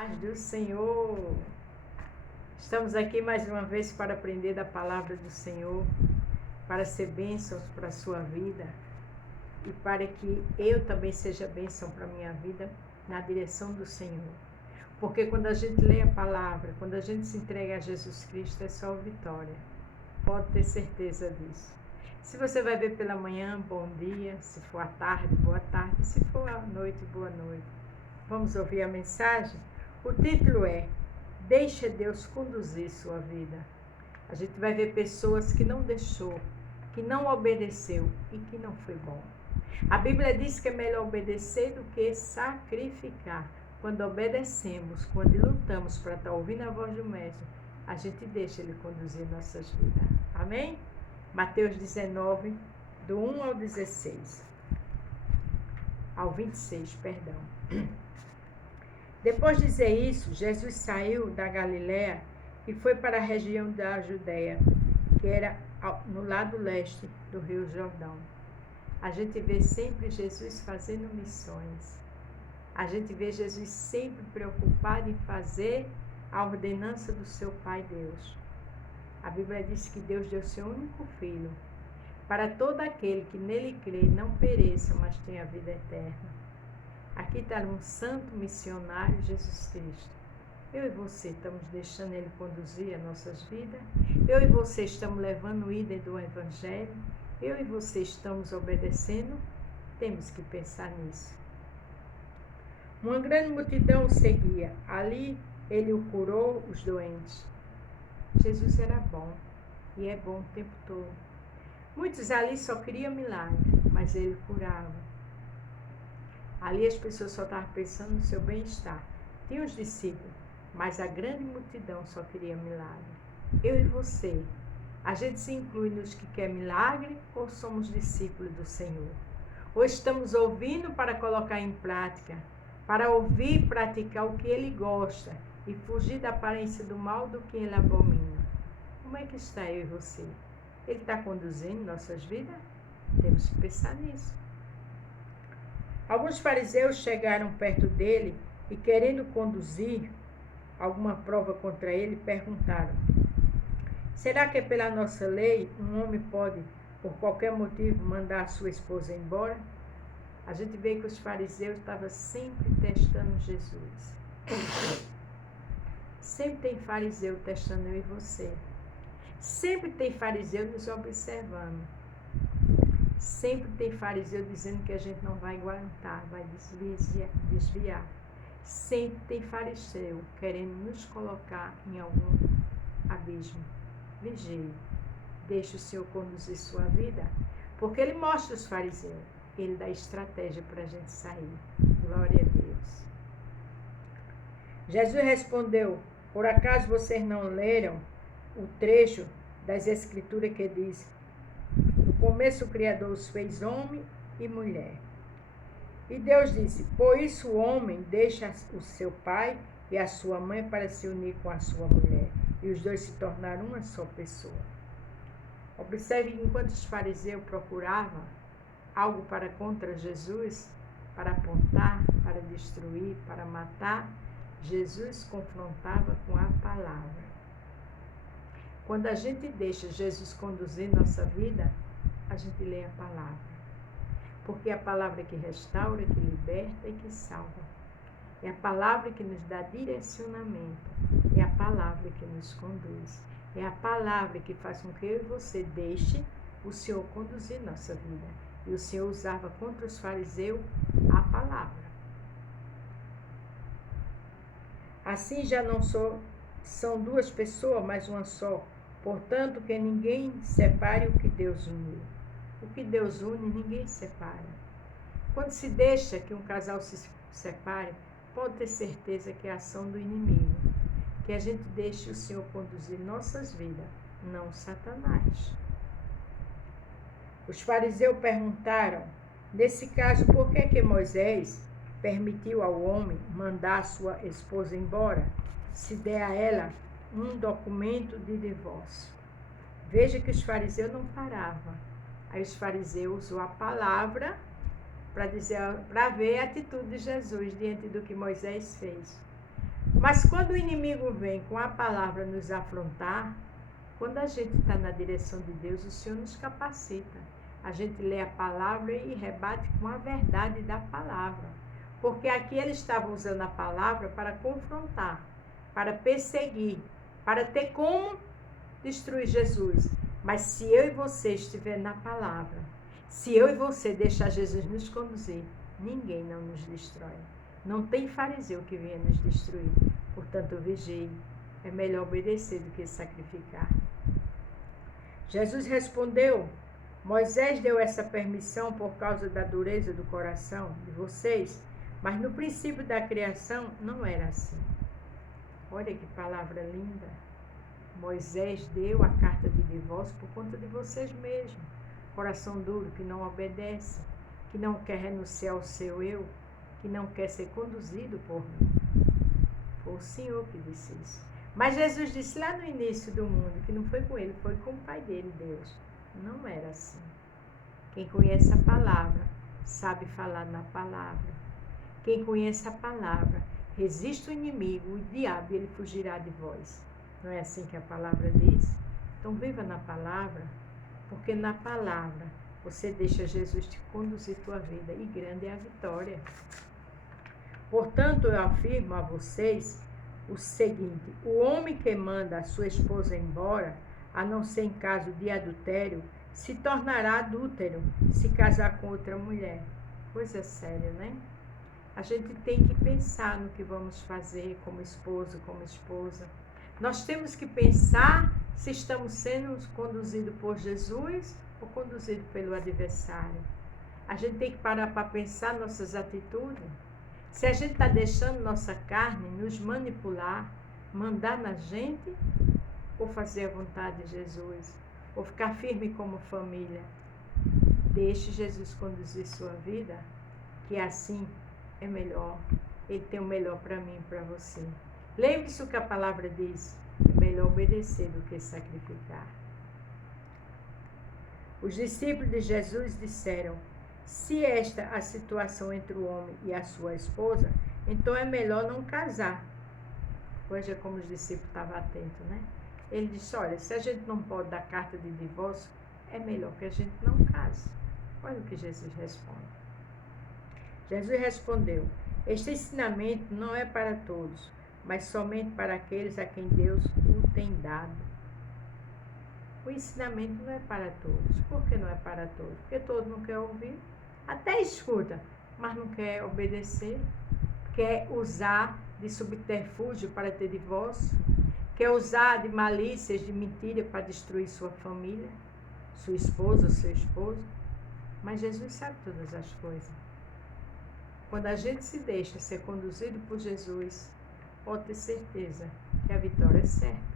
Paz do Senhor. Estamos aqui mais uma vez para aprender da palavra do Senhor, para ser bênçãos para a sua vida e para que eu também seja bênção para a minha vida na direção do Senhor. Porque quando a gente lê a palavra, quando a gente se entrega a Jesus Cristo, é só vitória. Pode ter certeza disso. Se você vai ver pela manhã, bom dia. Se for à tarde, boa tarde. Se for à noite, boa noite. Vamos ouvir a mensagem? O título é Deixa Deus conduzir sua vida. A gente vai ver pessoas que não deixou, que não obedeceu e que não foi bom. A Bíblia diz que é melhor obedecer do que sacrificar. Quando obedecemos, quando lutamos para estar ouvindo a voz do Mestre, a gente deixa Ele conduzir nossas vidas. Amém? Mateus 19, do 1 ao 16. Ao 26, perdão. Depois de dizer isso, Jesus saiu da Galiléia e foi para a região da Judéia, que era no lado leste do Rio Jordão. A gente vê sempre Jesus fazendo missões. A gente vê Jesus sempre preocupado em fazer a ordenança do seu Pai Deus. A Bíblia diz que Deus deu seu único Filho, para todo aquele que nele crê não pereça, mas tenha vida eterna. Aqui está um santo missionário, Jesus Cristo. Eu e você estamos deixando Ele conduzir as nossas vidas. Eu e você estamos levando o ídolo do Evangelho. Eu e você estamos obedecendo. Temos que pensar nisso. Uma grande multidão o seguia. Ali Ele o curou os doentes. Jesus era bom e é bom o tempo todo. Muitos ali só queriam milagre, mas Ele curava. Ali as pessoas só estavam pensando no seu bem-estar. Tinha os discípulos, mas a grande multidão só queria milagre. Eu e você, a gente se inclui nos que quer milagre ou somos discípulos do Senhor? Ou estamos ouvindo para colocar em prática, para ouvir e praticar o que Ele gosta e fugir da aparência do mal do que Ele abomina? Como é que está eu e você? Ele está conduzindo nossas vidas? Temos que pensar nisso. Alguns fariseus chegaram perto dele e, querendo conduzir alguma prova contra ele, perguntaram: será que pela nossa lei um homem pode, por qualquer motivo, mandar a sua esposa embora? A gente vê que os fariseus estavam sempre testando Jesus. Sempre tem fariseu testando eu e você. Sempre tem fariseu nos observando. Sempre tem fariseu dizendo que a gente não vai aguentar, vai desviar. Sempre tem fariseu querendo nos colocar em algum abismo. Vigie. Deixe o Senhor conduzir sua vida, porque Ele mostra os fariseus. Ele dá estratégia para a gente sair. Glória a Deus. Jesus respondeu: por acaso vocês não leram o trecho das Escrituras que diz: no começo o Criador os fez homem e mulher. E Deus disse: por isso o homem deixa o seu pai e a sua mãe para se unir com a sua mulher. E os dois se tornaram uma só pessoa. Observe que enquanto os fariseus procuravam algo para contra Jesus, para apontar, para destruir, para matar, Jesus confrontava com a palavra. Quando a gente deixa Jesus conduzir nossa vida, a gente lê a palavra. Porque é a palavra que restaura, que liberta e que salva. É a palavra que nos dá direcionamento. É a palavra que nos conduz. É a palavra que faz com que eu e você deixe o Senhor conduzir nossa vida. E o Senhor usava contra os fariseus a palavra. Assim já não são duas pessoas, mas uma só. Portanto, que ninguém separe o que Deus uniu. O que Deus une, ninguém separa. Quando se deixa que um casal se separe, pode ter certeza que é a ação do inimigo. Que a gente deixe o Senhor conduzir nossas vidas, não Satanás. Os fariseus perguntaram: nesse caso, por que Moisés permitiu ao homem mandar sua esposa embora, se der a ela um documento de divórcio? Veja que os fariseus não paravam. Aí os fariseus usou a palavra para ver a atitude de Jesus diante do que Moisés fez. Mas quando o inimigo vem com a palavra nos afrontar, quando a gente está na direção de Deus, o Senhor nos capacita. A gente lê a palavra e rebate com a verdade da palavra. Porque aqui ele estava usando a palavra para confrontar, para perseguir, para ter como destruir Jesus. Mas se eu e você estiver na palavra, se eu e você deixar Jesus nos conduzir, ninguém não nos destrói. Não tem fariseu que venha nos destruir. Portanto, vigie. É melhor obedecer do que sacrificar. Jesus respondeu: Moisés deu essa permissão por causa da dureza do coração de vocês, mas no princípio da criação não era assim. Olha que palavra linda. Moisés deu a carta de divórcio por conta de vocês mesmos. Coração duro que não obedece, que não quer renunciar ao seu eu, que não quer ser conduzido por mim. Foi o Senhor que disse isso. Mas Jesus disse lá no início do mundo que não foi com ele, foi com o Pai dele, Deus. Não era assim. Quem conhece a palavra, sabe falar na palavra. Quem conhece a palavra, resiste o inimigo, o diabo, e ele fugirá de vós. Não é assim que a palavra diz? Então viva na palavra, porque na palavra você deixa Jesus te conduzir tua vida, e grande é a vitória. Portanto, eu afirmo a vocês o seguinte: o homem que manda a sua esposa embora, a não ser em caso de adultério, se tornará adúltero se casar com outra mulher. Coisa séria, né? A gente tem que pensar no que vamos fazer como esposo, como esposa. Nós temos que pensar se estamos sendo conduzidos por Jesus ou conduzidos pelo adversário. A gente tem que parar para pensar nossas atitudes. Se a gente está deixando nossa carne nos manipular, mandar na gente, ou fazer a vontade de Jesus, ou ficar firme como família. Deixe Jesus conduzir sua vida, que assim é melhor. Ele tem o melhor para mim e para você. Lembre-se o que a palavra diz: é melhor obedecer do que sacrificar. Os discípulos de Jesus disseram: se esta é a situação entre o homem e a sua esposa, então é melhor não casar. Veja como os discípulos estavam atentos, né? Ele disse: olha, se a gente não pode dar carta de divórcio, é melhor que a gente não case. Olha o que Jesus responde. Jesus respondeu: este ensinamento não é para todos, mas somente para aqueles a quem Deus o tem dado. O ensinamento não é para todos. Por que não é para todos? Porque todos não querem ouvir. Até escuta, mas não quer obedecer. Quer usar de subterfúgio para ter divórcio. Quer usar de malícias, de mentira para destruir sua família, sua esposa, seu esposo. Mas Jesus sabe todas as coisas. Quando a gente se deixa ser conduzido por Jesus, pode ter certeza que a vitória é certa.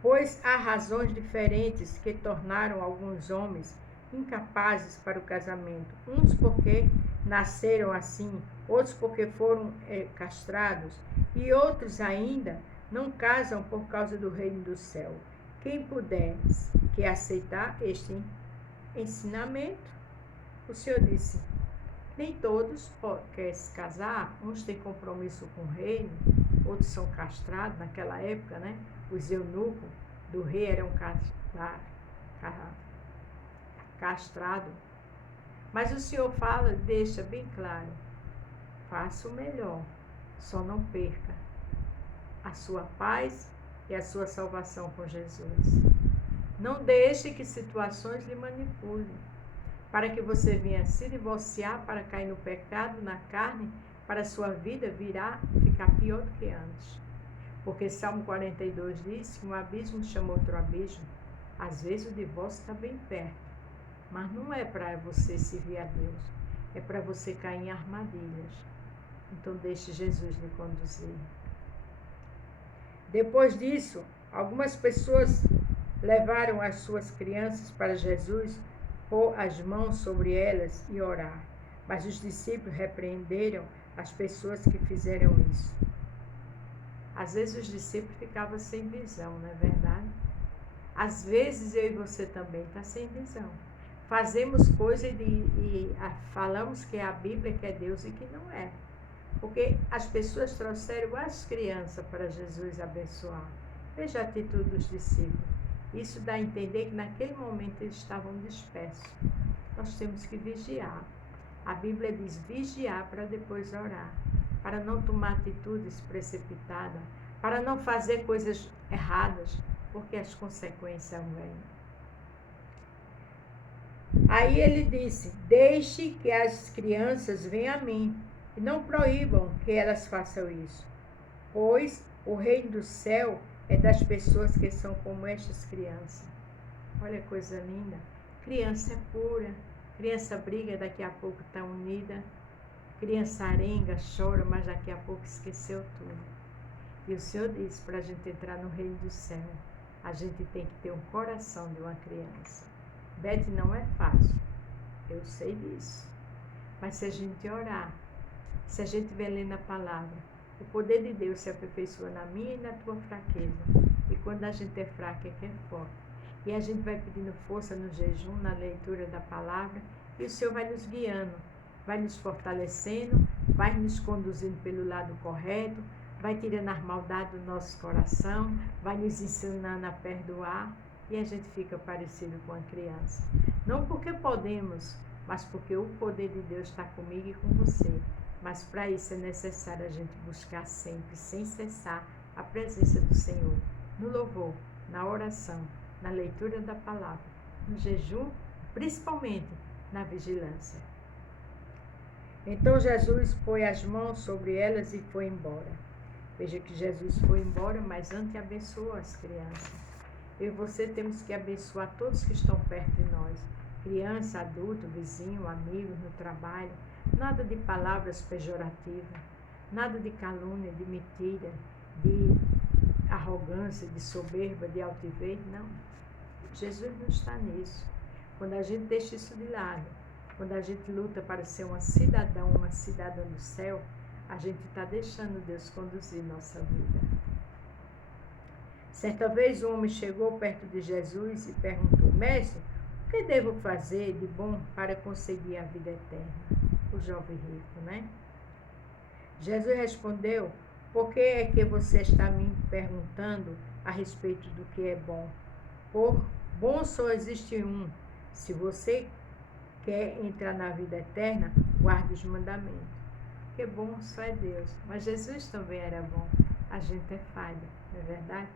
Pois há razões diferentes que tornaram alguns homens incapazes para o casamento. Uns porque nasceram assim, outros porque foram castrados, e outros ainda não casam por causa do reino do céu. Quem puder que aceitar este ensinamento, o Senhor disse: nem todos querem se casar, uns têm compromisso com o reino, outros são castrados. Naquela época, né, os eunucos do rei eram castrados. Mas o Senhor fala, deixa bem claro: faça o melhor, só não perca a sua paz e a sua salvação com Jesus. Não deixe que situações lhe manipulem, para que você venha se divorciar, para cair no pecado, na carne, para a sua vida ficar pior do que antes. Porque Salmo 42 diz que um abismo chama outro abismo. Às vezes o divórcio está bem perto, mas não é para você servir a Deus, é para você cair em armadilhas. Então deixe Jesus lhe conduzir. Depois disso, algumas pessoas levaram as suas crianças para Jesus, pôr as mãos sobre elas e orar. Mas os discípulos repreenderam as pessoas que fizeram isso. Às vezes os discípulos ficavam sem visão, não é verdade? Às vezes eu e você também está sem visão. Fazemos coisas e falamos que é a Bíblia, que é Deus, e que não é. Porque as pessoas trouxeram as crianças para Jesus abençoar. Veja a atitude dos discípulos. Isso dá a entender que naquele momento eles estavam dispersos. Nós temos que vigiar. A Bíblia diz vigiar para depois orar, para não tomar atitudes precipitadas, para não fazer coisas erradas, porque as consequências vêm. Aí ele disse: deixe que as crianças venham a mim, e não proíbam que elas façam isso, pois o reino do céu é das pessoas que são como estas crianças. Olha que coisa linda. Criança é pura, criança briga, daqui a pouco está unida, criança arenga, chora, mas daqui a pouco esqueceu tudo. E o Senhor disse para a gente entrar no reino do céu, a gente tem que ter um coração de uma criança. Beth, não é fácil, eu sei disso, mas se a gente orar, se a gente estiver lendo a palavra, o poder de Deus se aperfeiçoa na minha e na tua fraqueza. E quando a gente é fraca, é que é forte. E a gente vai pedindo força no jejum, na leitura da palavra, e o Senhor vai nos guiando, vai nos fortalecendo, vai nos conduzindo pelo lado correto, vai tirando as maldades do nosso coração, vai nos ensinando a perdoar, e a gente fica parecido com a criança. Não porque podemos, mas porque o poder de Deus está comigo e com você. Mas para isso é necessário a gente buscar sempre, sem cessar, a presença do Senhor, no louvor, na oração, na leitura da palavra, no jejum, principalmente na vigilância. Então Jesus pôs as mãos sobre elas e foi embora. Veja que Jesus foi embora, mas antes abençoou as crianças. Eu e você temos que abençoar todos que estão perto de nós. Criança, adulto, vizinho, amigo, no trabalho. Nada de palavras pejorativas, nada de calúnia, de mentira, de arrogância, de soberba, de altivez, não. Jesus não está nisso. Quando a gente deixa isso de lado, quando a gente luta para ser uma cidadã do céu, a gente está deixando Deus conduzir nossa vida. Certa vez um homem chegou perto de Jesus e perguntou: Mestre, o que devo fazer de bom para conseguir a vida eterna? O jovem rico, né? Jesus respondeu: por que é que você está me perguntando a respeito do que é bom? Por bom só existe um. Se você quer entrar na vida eterna, guarde os mandamentos. Porque bom só é Deus. Mas Jesus também era bom. A gente é falha, não é verdade?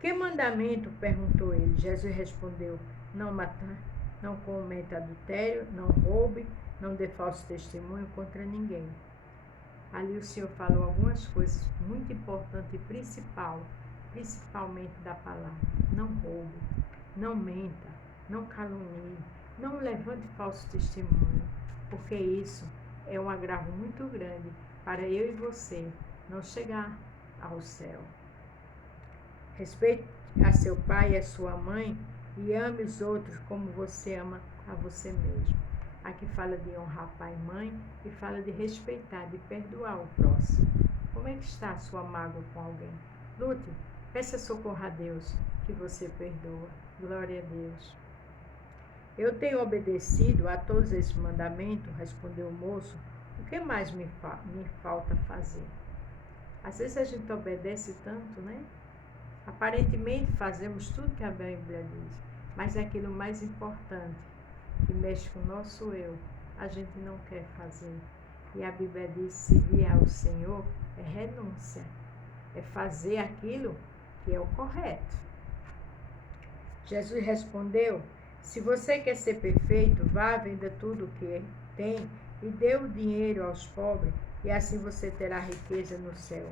Que mandamento? Perguntou ele. Jesus respondeu: não matar, não cometa adultério, não roube, não dê falso testemunho contra ninguém. Ali o Senhor falou algumas coisas muito importantes e principalmente da palavra. Não roube, não menta, não calúnie, não levante falso testemunho, porque isso é um agravo muito grande para eu e você não chegar ao céu. Respeite a seu pai e a sua mãe e ame os outros como você ama a você mesmo. Aqui fala de honrar pai e mãe e fala de respeitar, de perdoar o próximo. Como é que está a sua mágoa com alguém? Lute, peça socorro a Deus que você perdoa. Glória a Deus. Eu tenho obedecido a todos esses mandamentos, respondeu o moço. O que mais me falta fazer? Às vezes a gente obedece tanto, né? Aparentemente fazemos tudo que a Bíblia diz, mas é aquilo mais importante, que mexe com o nosso eu, a gente não quer fazer. E a Bíblia diz: se vier ao Senhor, é renúncia, é fazer aquilo que é o correto. Jesus respondeu: se você quer ser perfeito, vá, venda tudo o que tem e dê o dinheiro aos pobres, e assim você terá riqueza no céu.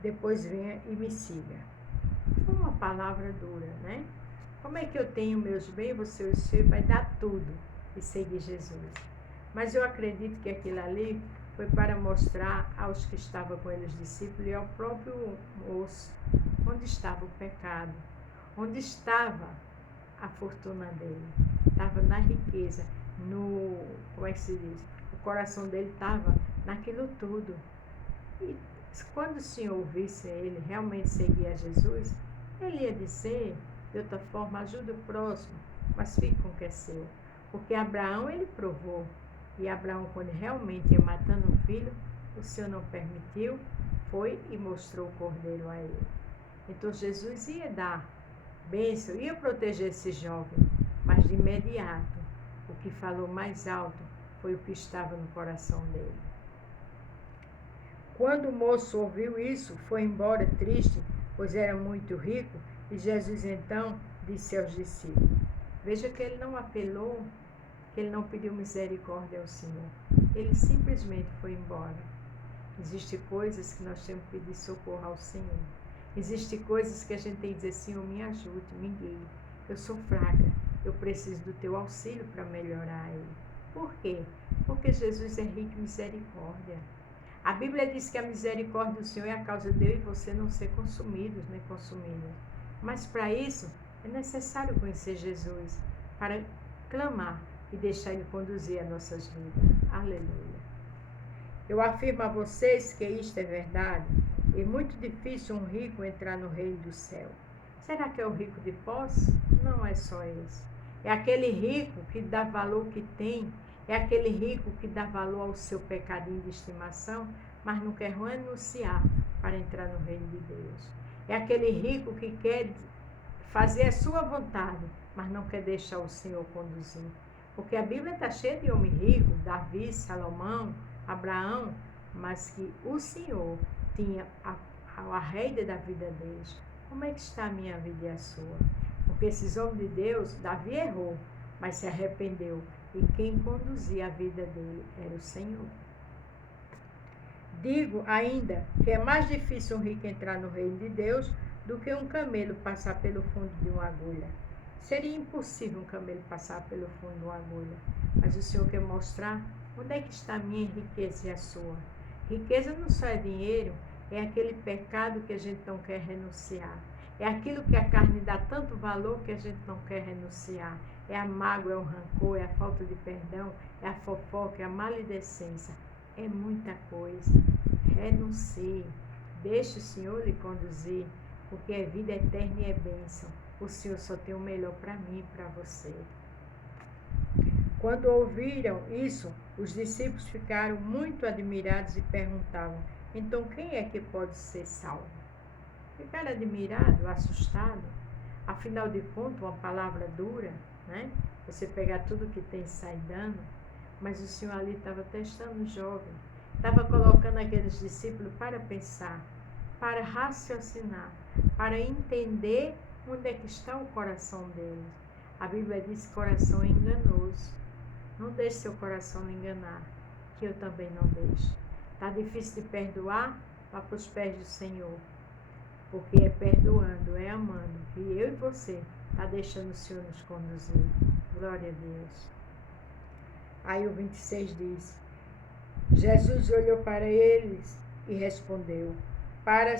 Depois venha e me siga. Uma palavra dura, né? Como é que eu tenho meus bens, você vai dar tudo e seguir Jesus. Mas eu acredito que aquilo ali foi para mostrar aos que estavam com eles discípulos e ao próprio moço onde estava o pecado, onde estava a fortuna dele. Estava na riqueza, como é que se diz? O coração dele estava naquilo tudo. E quando o Senhor ouvisse ele realmente seguir a Jesus, ele ia dizer, de outra forma, ajuda o próximo, mas fique com o que é seu. Porque Abraão, ele provou. E Abraão, quando realmente ia matando o filho, o Senhor não permitiu, foi e mostrou o cordeiro a ele. Então Jesus ia dar bênção, ia proteger esse jovem, mas de imediato, o que falou mais alto foi o que estava no coração dele. Quando o moço ouviu isso, foi embora triste, pois era muito rico, e Jesus então disse aos discípulos, veja que ele não apelou, que ele não pediu misericórdia ao Senhor, ele simplesmente foi embora. Existem coisas que nós temos que pedir socorro ao Senhor. Existem coisas que a gente tem que dizer, Senhor, me ajude, me guie. Eu sou fraca, eu preciso do teu auxílio para melhorar ele. Por quê? Porque Jesus é rico em misericórdia. A Bíblia diz que a misericórdia do Senhor é a causa de eu e você não ser consumidos, nem consumidas. Mas para isso, é necessário conhecer Jesus, para clamar e deixar Ele conduzir as nossas vidas. Aleluia. Eu afirmo a vocês que isto é verdade. É muito difícil um rico entrar no reino do céu. Será que é o rico de posse? Não é só esse. É aquele rico que dá valor que tem. É aquele rico que dá valor ao seu pecadinho de estimação, mas não quer renunciar para entrar no reino de Deus. É aquele rico que quer fazer a sua vontade, mas não quer deixar o Senhor conduzir. Porque a Bíblia está cheia de homem rico, Davi, Salomão, Abraão, mas que o Senhor tinha a rédea da vida deles. Como é que está a minha vida e a sua? Porque esses homens de Deus, Davi errou, mas se arrependeu. E quem conduzia a vida dele era o Senhor. Digo ainda que é mais difícil um rico entrar no reino de Deus do que um camelo passar pelo fundo de uma agulha. Seria impossível um camelo passar pelo fundo de uma agulha. Mas o Senhor quer mostrar onde é que está a minha riqueza e a sua. Riqueza não só é dinheiro, é aquele pecado que a gente não quer renunciar. É aquilo que a carne dá tanto valor que a gente não quer renunciar. É a mágoa, é o rancor, é a falta de perdão, é a fofoca, é a maledicência. É muita coisa. Renuncie. Deixe o Senhor lhe conduzir, porque é vida eterna e é bênção. O Senhor só tem o melhor para mim e para você. Quando ouviram isso, os discípulos ficaram muito admirados e perguntavam, então quem é que pode ser salvo? Ficaram admirados, assustados. Afinal de contas, uma palavra dura, né? Você pegar tudo que tem e sair dando. Mas o Senhor ali estava testando o jovem. Estava colocando aqueles discípulos para pensar, para raciocinar, para entender onde é que está o coração deles. A Bíblia diz que coração é enganoso. Não deixe seu coração lhe enganar, que eu também não deixo. Está difícil de perdoar? Vá para os pés do Senhor. Porque é perdoando, é amando, que eu e você está deixando o Senhor nos conduzir. Glória a Deus. Aí o 26 diz, Jesus olhou para eles e respondeu, para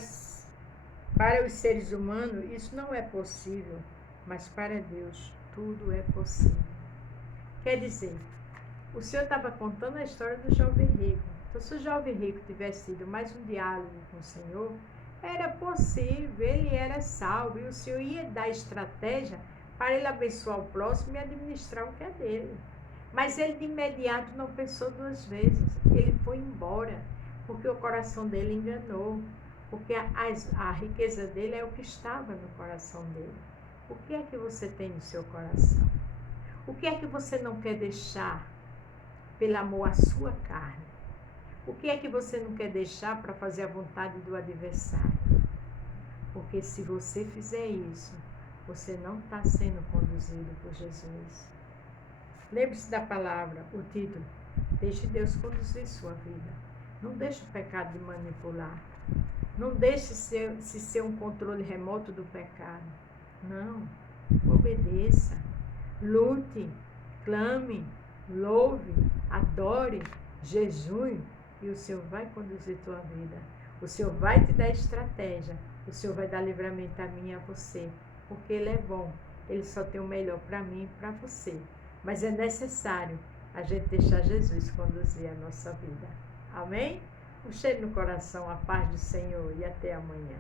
os seres humanos isso não é possível, mas para Deus tudo é possível. Quer dizer, o Senhor estava contando a história do jovem rico. Então, se o jovem rico tivesse tido mais um diálogo com o Senhor, era possível, ele era salvo, e o Senhor ia dar estratégia para ele abençoar o próximo e administrar o que é dele. Mas ele de imediato não pensou duas vezes, ele foi embora, porque o coração dele enganou, porque a riqueza dele é o que estava no coração dele. O que é que você tem no seu coração? O que é que você não quer deixar pelo amor à sua carne? O que é que você não quer deixar para fazer a vontade do adversário? Porque se você fizer isso, você não está sendo conduzido por Jesus. Lembre-se da palavra, o título, deixe Deus conduzir sua vida. Não deixe o pecado de manipular. Não deixe se ser um controle remoto do pecado. Não, obedeça, lute, clame, louve, adore, jejue, e o Senhor vai conduzir tua vida. O Senhor vai te dar estratégia. O Senhor vai dar livramento a mim e a você. Porque Ele é bom. Ele só tem o melhor para mim e para você. Mas é necessário a gente deixar Jesus conduzir a nossa vida. Amém? Um cheiro no coração, a paz do Senhor e até amanhã.